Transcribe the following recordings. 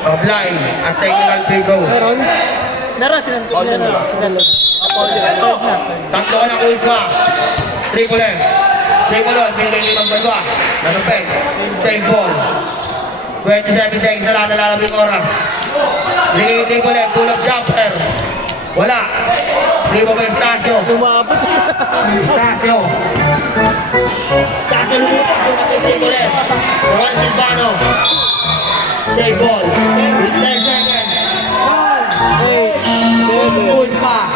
Apply at technical free throw. Meron? Meron silang Tatlo ka na Kuzma. Triple M. Triple M. Binigay ni Magbalwa. Nanupeg. Save ball. 27 seconds na lang nalalabing oras. Binigay ni Triple M. Pull-up jumper. Wala. Triple M. Stasio. Lumabot. Stasio. Stasio lumutak. Sumat ni Triple M. Juan Silvano. Save ball. 10 seconds. 7. Kuzma.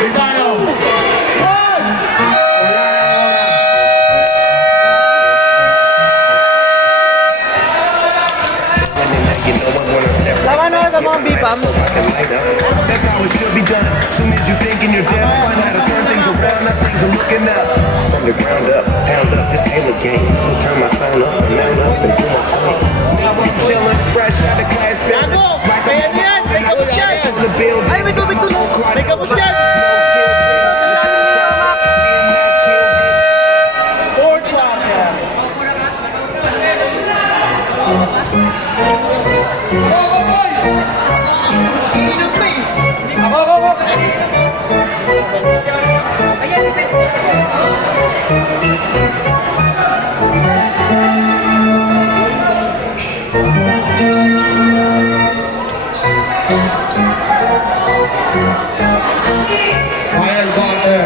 Silvano. Wala na oras. Tama na ito mga BPAM. That's how it should be done. Soon as you thinking you're dead, find how to turn things around. Now things are looking up. From the ground up, pound up, this ain't a game. Don't turn my sound up, mount up, and do my thing. Now I'm chilling, fresh out of class. Gago! Kaya niyan! May kapos yan! The building. Ay, may tubig tulong! May kapos yan! Fourth quarter. Final quarter.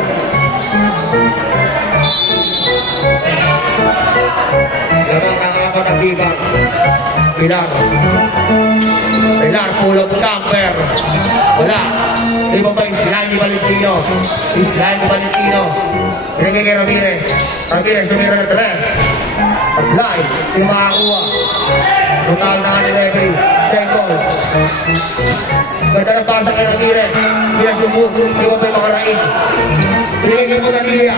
Labang nakakapat ang bibang. Pilar. Pilar, pull-up jumper. Wala. Di ba ba islahin ni Valentino? Islahin ni Valentino. Pinagay kay Ramirez. Ramirez, tumira ng 3. Apply. Sino makakuha? Total na ka ni Reverie. Tekol. Ganda ng pasa kay Ramirez. Pinasubok. Di ba ba yung makaraig? Pinagay kay Montanilla.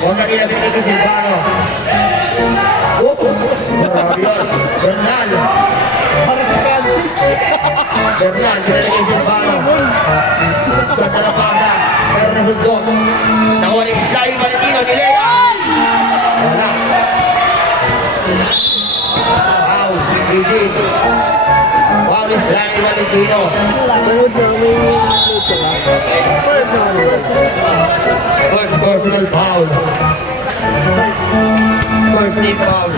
Montanilla pinagay kay Silvano. Grabe yun. Bernal. Bernal, pinagay kay Silvano. Ganda ng pasa. Pero nahundok. Nakuha ni Islay Valentino. Nilea. Wala. Wow. Easy. Wow, Islay Valentino. First personal foul. First team foul.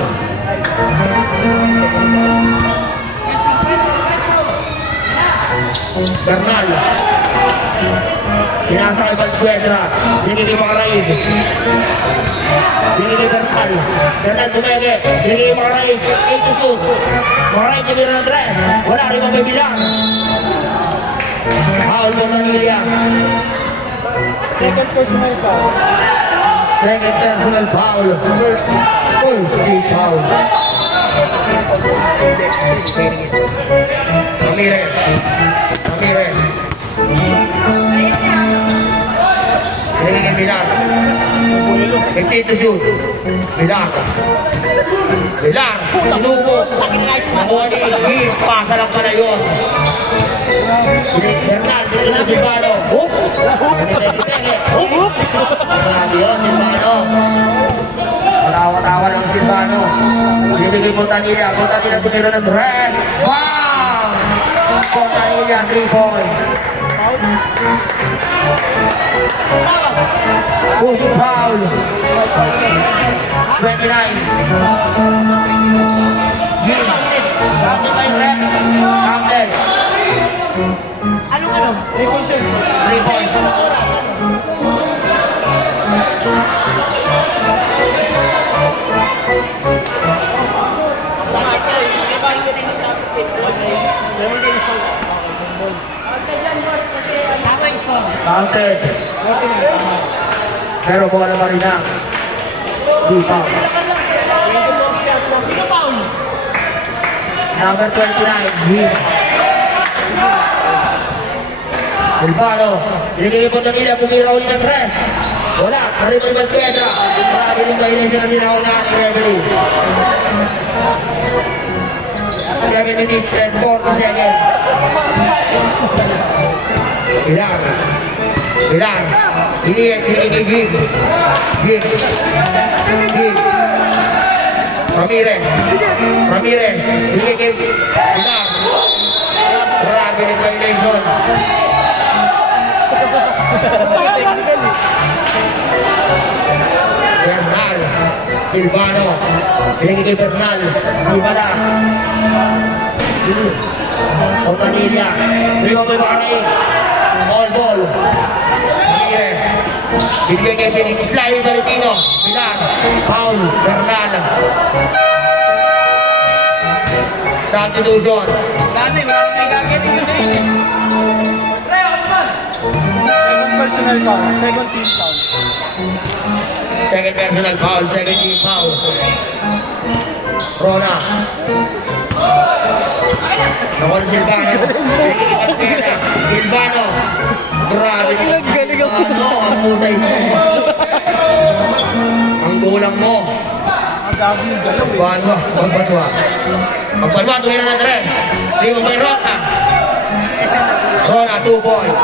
Bernal. Pinasa kay Valcuentra. Binigay Makaraig. Binigay Bernal. Bernal tumege. Binigay Makaraig. 8-2. Makaraig tumira ng 3. Wala rin mga bilang. Foul Montanilla. Second personal foul. Second personal foul. First team foul. Ramirez. Ramirez. Binigay Pilar. 15 to shoot. Pilar. Pilar. Sinuko. Nakuha ni Gil. Pasa lang pala yun. Bernal. Binigay na Silvano. Hoop. Hoop. Grabe yun, Silvano. Tawa-tawa ng Silvano. Binigay Montanilla. Montanilla tumira ng breath. Wow! Montanilla, 3 points. Pushing foul. 29. Gil. Counted by Brett. Counted. Anong? 3 points. Counted. Pero bola pa rin na. Di-foul. Number 29, Gil. Silvano. Binigay po Danila. Pumira ulit ng press. Wala. Karibay Valcuentra. Marami ng violation na tinawag na ating referee. 7 minutes and 40 seconds. Pilar. Pilar. Gil. Gil. Gil. Gil. Ramirez. Ramirez. Bigay kay Pilar. Grabe rin violation. Bernal. Silvano. Bigay kay Bernal. Ibala. Otanilla. Lima may Maray. All ball. Ramirez. Bigay kay Piling. Slimy Valentino. Pilar. Paul. Bernal. Substitution. Second personal foul. Second team foul. Second personal foul. Second team foul. Rona. Nakon Silvano. Silvano. Grabe. Galing ako. Ano? Ang husay mo. Ang gulang mo. Ang gabi yung galaw eh. Banwa. Magbanwa. Magbanwa. Tumira na tres. Lima may Rona. Rona. 2 point.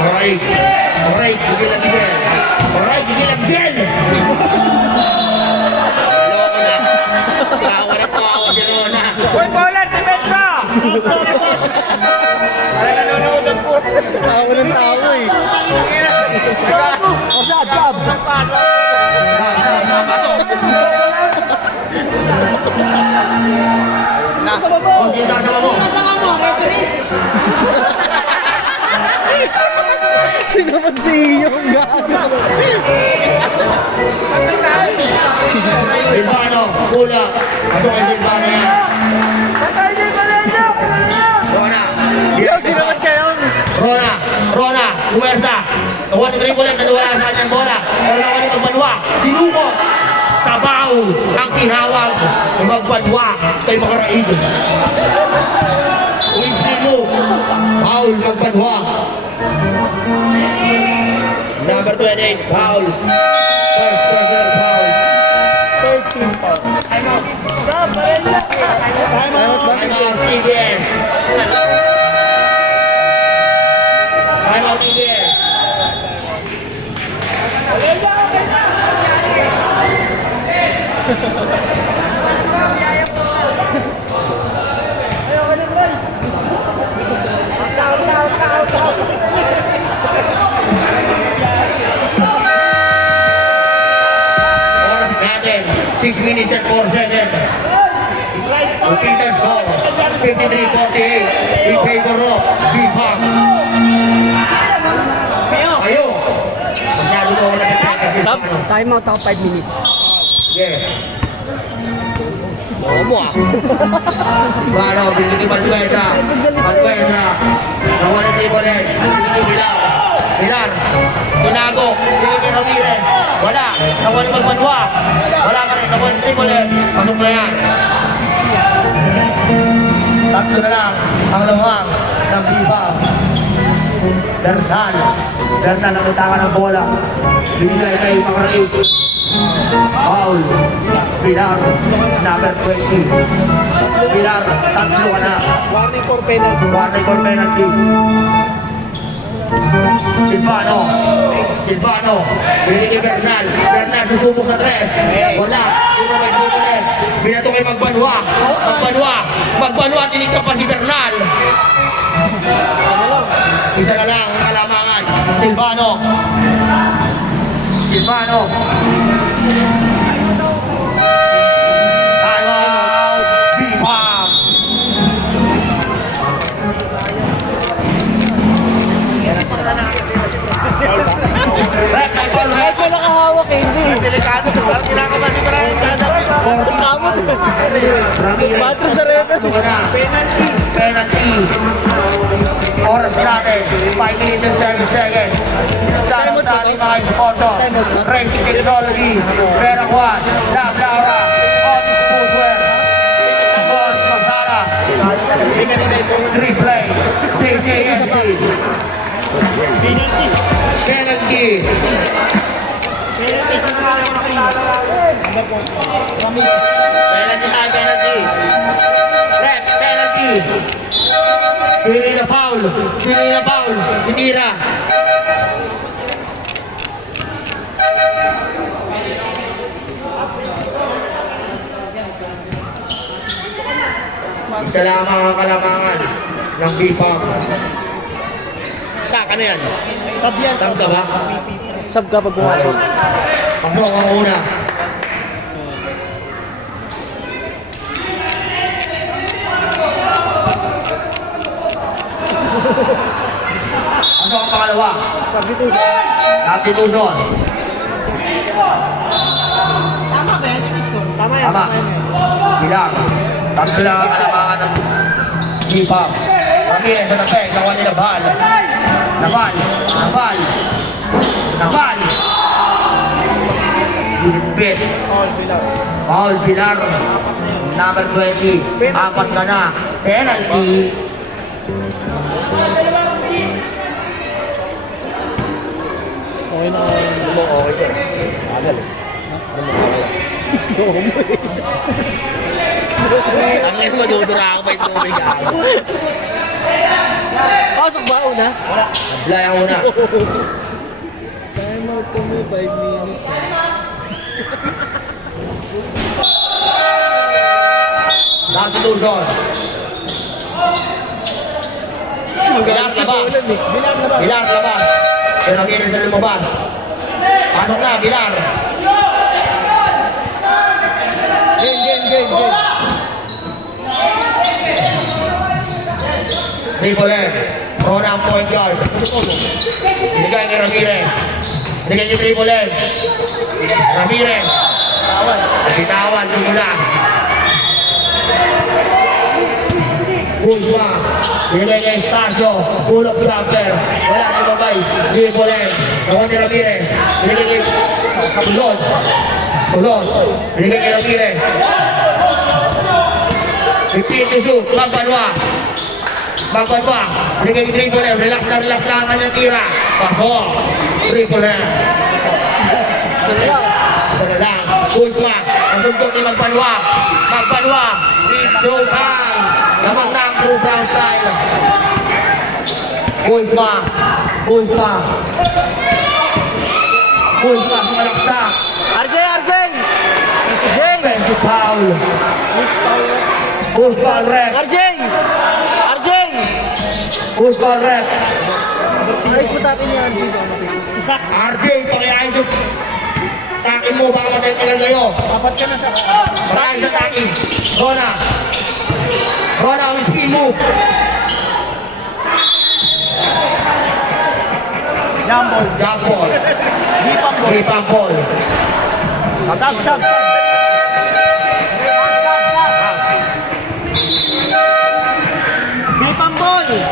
Alright. Alright. Gigil ang gigil. Alright. Gigil ang gigil. Loko na. Tawa na tawa si Rona. Uy, bola! Depensa! Parang nanonood ang po. Tawa ng tao eh. O sa jab. O, sige, sasama mo. Sinaman si Iyong gaga. Silvano, kulang. Ano kay Silvano yan? Rona. Iyong, sinaman kayo. Rona. Rona. Luwersa. Nakuha ng triple M. Naduwala sa kanyang bola. Pero nakuha ni Magbanwa. Dinukot. Sabaw ang tinawag. Magbanwa kay Makaraig. Uwi mo. Paul Magbanwa. Number 28, Paul. First personal foul. 13 foul. Time out. Time out, TBS. Time out, TBS. Oras natin, 6 minutes and 4 seconds. Peter's goal, 53-48. In favor of B-Pop. Ayo. Masyado ko wala kasi. Sub, time out ako 5 minutes. Sige. Oo mo ah. Baro, binigay Valverde. Valverde. Nawala ni Bolet. Binigay Pilar. Pilar. Tinago. Binigay Ramirez. Wala. Nawala ni Magbanwa. Wala ka rin. Nawala ni Bolet. Pasok na yan. Tatlo na lang ang luhang ng Viva. Bernal. Bernal ang utanga ng bola. Binigay kay Makaraig. Paul. Pilar. Number 20. Pilar. Tatlo ka na. Warning for penalty. Warning for penalty. Silvano. Silvano. Binigay Bernal. Bernal susubok sa tres. Wala. Sino may sumunod? Binato kay Magbanwa. Magbanwa. Magbanwa. Tinig pa si Bernal. Isa na lang ang kalamangan. Silvano. Silvano. Time out. B-Pop. Rep, may ball, rep. Wala kahawak eh, hindi. Delikado to. Parang kinakabahan si Brian Gadapin. Kamot eh. Ramirez. Bathroom sa referee. Ano ka na? Penalty. Penalty. Oras natin, 5 minutes and 7 seconds. Sana sa ating mga sponsor, Racing Technology, Vera Juan, Lab Laura, Otis Footwear, Boss Masara, Replay, JJSD. Penalty. Penalty tayo, penalty. Ref, penalty. Sili na foul. Sili na foul. Tinira. Isa lamang ang kalamangan ng Bipang. Saka na yan. Sab yan. Sab ka ba? Sab ka pag bumasok. Pasok ang una. Pasok ang pangalawa. Sab dito. Latitudon. Tama ba yan? Tama yan. Tama. Bilang. Tatlo lang ang kalamangan ng Bipang. Ramirez sa tapay. Nakuha nila Bal. Naval. Naval. Naval. Bit. All bilang. Paul Pilar. Number 20. Apat ka na. Penalty. Okay na. Okay siya. Agal eh. Slow mo Ang ngayon madudura ako may sumig ako. Pasok ba una? Blay ang una. Time out kami 5 minutes. Dante Luzon. Bilar labas. Bilang na ba? Bilar labas. Pero hindi sa lumabas. Pasok na, Bilar. Game. Tripolen. Rona ang point guard. Binigay ni Ramirez. Binigay ni Tripolen. Ramirez. Bitawan, tumula. Kuzma. Binigay ni Estacio. Pull-up jumper. Wala na ibabay. Tripolen. Nakuha ni Ramirez. Binigay ni Kapulon. Kulon. Binigay ni Ramirez. 15 to shoot. Magbanwa. Binigay ni Tripolen. Relax lang ang kanyang tira. Pasok. Tripolen. Isa na lang. Kuzma. Ang suntok ni Magbanwa. Showtime. Lamang na ang True Brown style. Kuzma. Sumalaksak. RJ! Offensive foul. Who's foul rep? RJ! Who's foul rep? Ayos mo tapin niya RJ. Isak. RJ, pakiayos yung sa akin mo, baka matay-tagal kayo. Papas ka na sa... Pakiayos sa akin. Rona, ang spin mo. Jump ball. Hipang ball. Sab.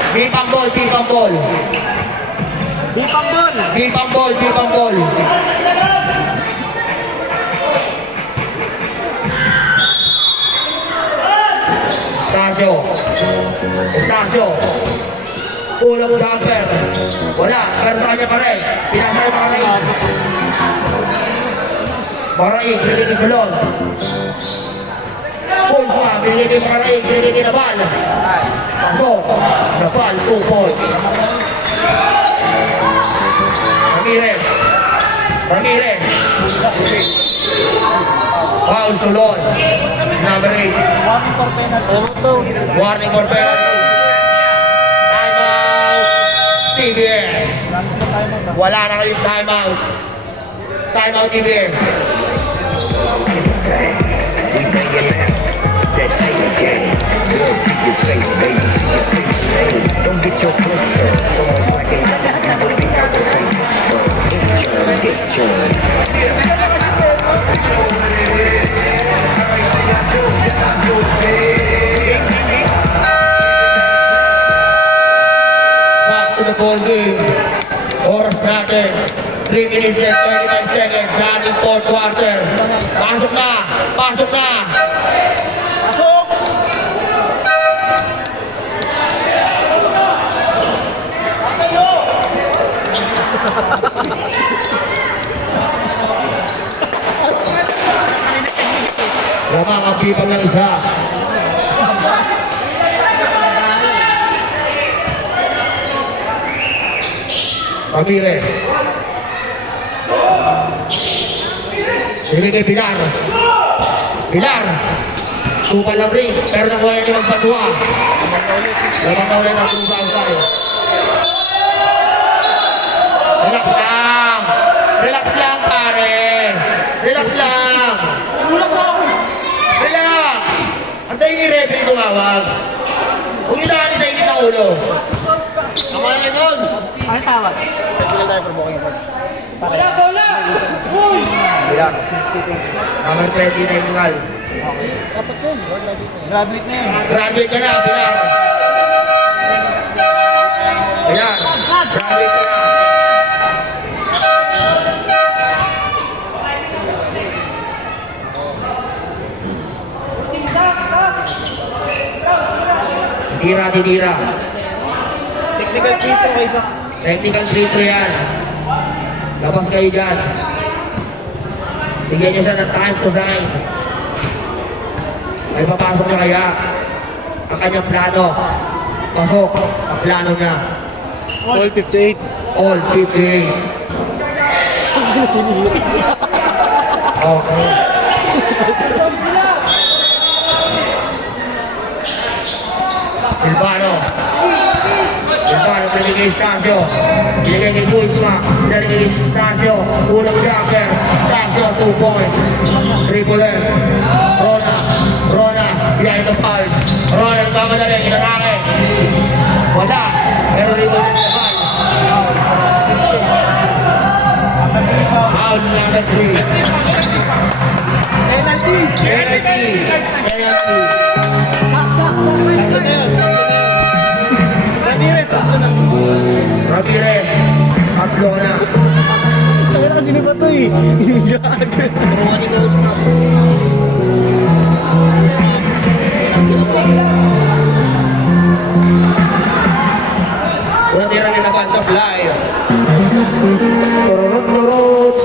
Hipang ball. Estacio. Pull-up jumper. Wala, pero sa kanya pa rin. Pinasaya pa rin. Maraig, binigay ni Solon. Kuzma, binigay ni Maraig, binigay ni Naval. Pasok. Naval, 2 points. Ramirez. Foul Solon. Number 8. Warning for penalty. Time out. TBS. Wala na kayong time out. Time out TBS. We bring it back. That Taylor game. Look to your face, baby, to your face, baby. Don't get your clothes up. Someone's blacking out. People think I was fake. Get churned. Back to the ball game. Oras natin. 3 minutes and 35 seconds. Sa ating 4th quarter. Pasok na. Pasok! Lamang ang Bipang ng isa. Ramirez. Binigay kay Pilar. Supa lang rin, pero nakuha niya magpatuwa. Lamang na ulit ang tuba ang tayo. Relax lang. Relax lang, pare. Relax lang. Relax. Antayin ni referee tumawag. Huwag yung daan sa init ng ulo. Kamay na doon! Ano tawag? Tagilal tayo for booking board. Bilang. Number 29, Mingal. Dapat yun. Graduate na yun. Graduate ka na, Bilang. Ayan. Graduate ka na. Tira. Technical free throw kayo sa... Technical free throw yan. Labas kayo dyan. Bigyan niyo siya ng time to shine. Ay papasok niya kaya ang kanyang plano. Pasok ang plano niya. All 58. All 58. Okay. Silvano, pinigay Stasio. Pinigay kay Kuzma. Pinigay kay Stasio. Unang jumper. Stasio, 2 points. Triple M. Rona, behind the five. Rona, nagmamadali. Kinatake. Wala. Pero rebound na naman. Out number 3. Penalty. Ano na yun? Ramirez, ano na? Ramirez, tatlo na. Tayo na kasi ni Bato eh. Turuan ni Coach na. Una tira ni Napan sa fly. Tururut.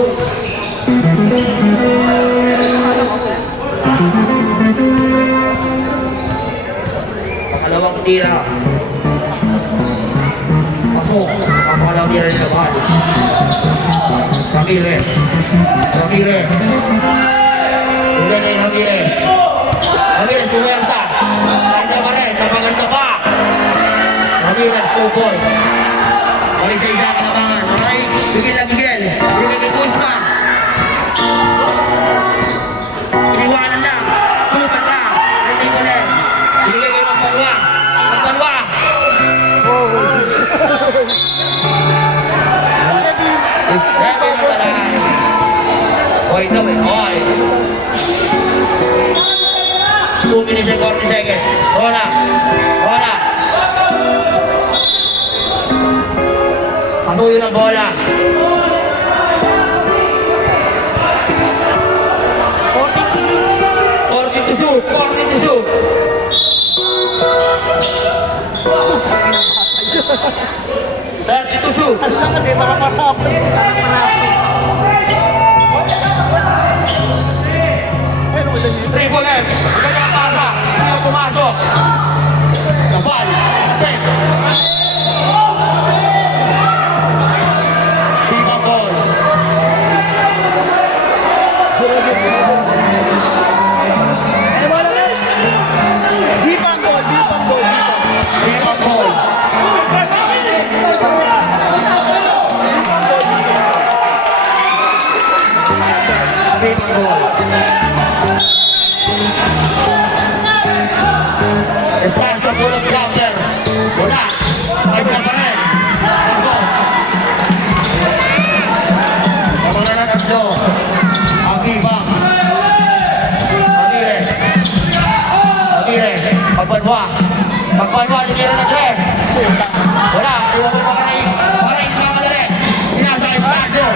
Pakalawang tira. Pasok. Ang pakalawang tira ni Napan. Ramirez. Ulan na yung Ramirez. Ramirez, puwersa. Ganda pa rin. Napaganda pa. Ramirez, 2 points. Balik sa isa kalamangan. Alright, bigil. Bigil kay Kuzma. Iniwanan lang. Tupat lang. Rentay mo lang. Bigil kay Magbanwa. Seven na talaga. Oy na may oy. 2 minutes and 40 seconds. Rona. Pasuyo ng bola. 40 to shoot. 30 to shoot. Ano lang kasi, marap-marap. Ayun, wala niyo. Triple M. Maganda ang pasa. Hindi pumasok. Kapal. Tiba ball. Ano ba naman? Bipang goal. Tiba ball. Tiba ball. Espacio por el counter. Wala. Ay na pa rin. Kamala na tatlo. Agiba. Ramirez. Pagbanwa. Tinira na tres. Wala. Iwan mo pa rin. Para hindi mamadali. Sinasa kay Espacio.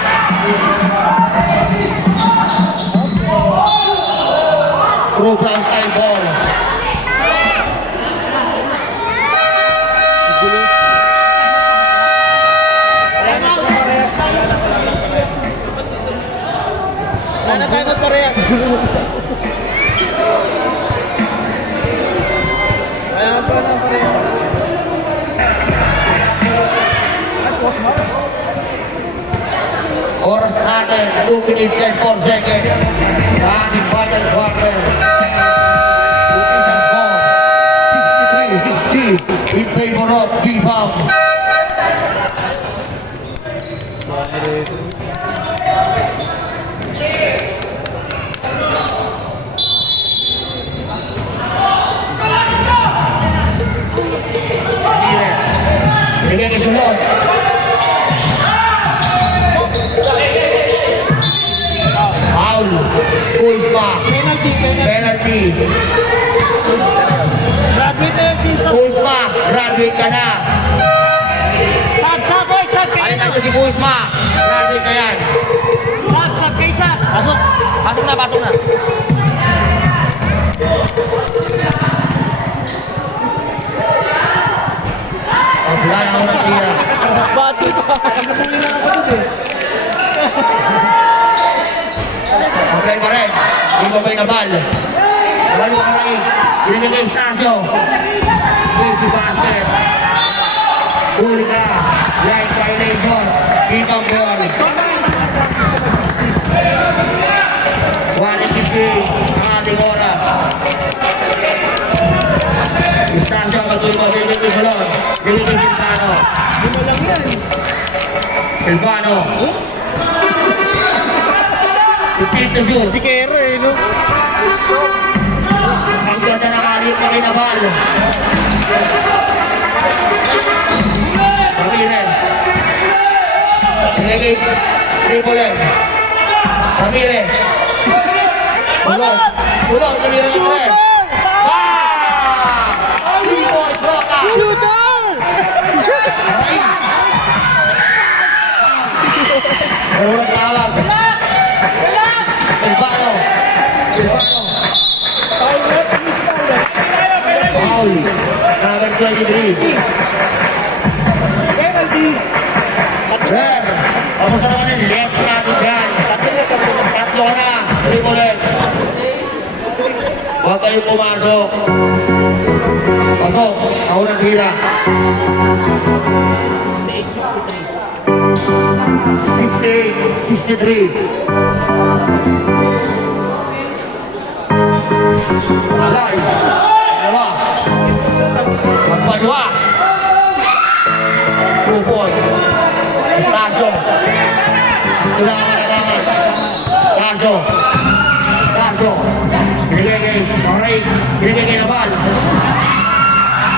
True ground style ball. Sana tayo magparehas. Ayan pa na parehas. Oras natin, 2 minutes and 4 seconds. Sa ating final quarter. Kuzma. Penalty, penalty. Penalty. Graduate na yung season. Kuzma, graduate ka na. Sab, oy, sab, kayo Alin na. na si Kuzma. Graduate na yan. Sab, kayo sab. Pasok. Pasok na, pasok na. Ang wala na ako ng tira. Bati pa. Nabuli lang ako dun eh. Ang play pa rin. Hindi mo ba yung nabal? Nabal mo ka rin. Binigay kay Stasio. Easy basket. Huli ka. Line violation. Keep on ball. 1:50 ang ating oras. Stasio ang patuloy mo. Binigay kay Salon. Binigay kay Silvano. Lima lang yan. Silvano. 15 to shoot. Dikero eh, no? Ang ganda na kalit na kinabal. Ramirez. Sinigay. Triple M. Ramirez. Tulog. Tulog. Ramirez na tres. Ah! 3 points, Roca. Shooter! Ay! Walang tawag. Silvano. Silvano. Foul. Number 23. Penalty! Red. Tapos na naman yung left natin dyan. Tatlo ka na. Triple M. Huwag kayong pumasok. Pasok. Ako ng tira. 68-63. Alay. Dalawa. Magpadwa. 2 points. Stasio. Kailangan. Stasio. Stasio. Binigay kay Maray. Binigay kay Nabal.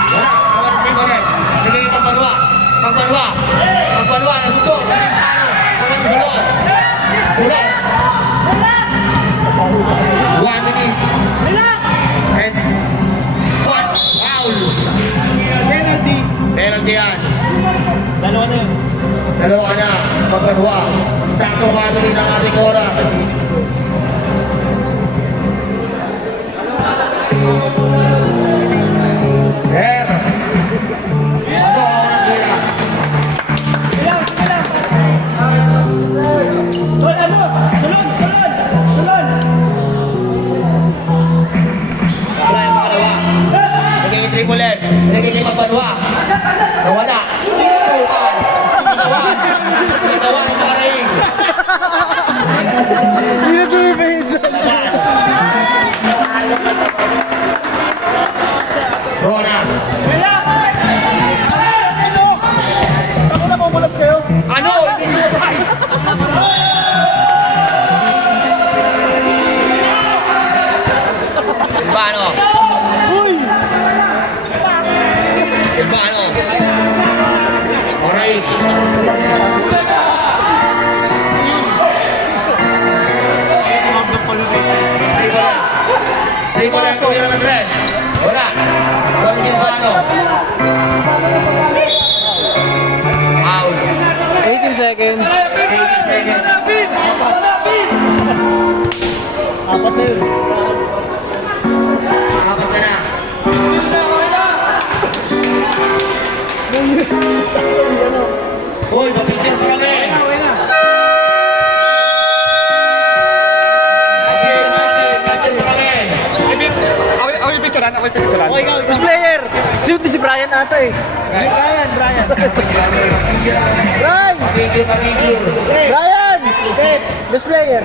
Wala. Hindi ko rin. Binigay kay Pagpadwa. Pagpadwa. Pagpadwa. Nasukot. Walang salon. Wala. 1 minute. And 1 foul. Penalty! Penalty yan. Dalawa na yun. Dalawa na, pagkadwa. Sakto matuloy ng ating oras. Sir. Ano ang tira? Tol, ano? Salon! Salon! Salon! Wala yung pangalawa. Naging triple M. Naging pagkadwa. Nawala. Tukan. Nagawa ng Paraing. Hindi na tumipahid dyan. Rona. Ako na pumulaps kayo. Ano? Hindi sumabay. Silvano. Uy! Silvano. Alright. Triple S ko yun ang address. Wala. Wala Silvano. Out. 18 seconds. 80 seconds. Apat na yun. Apat ka na. Hoy, papicture ko kami. Papicture ko kami. Okay, ikaw. Best player! Si Brian ata eh. Brian! Brian! Papicture. Brian! Best player!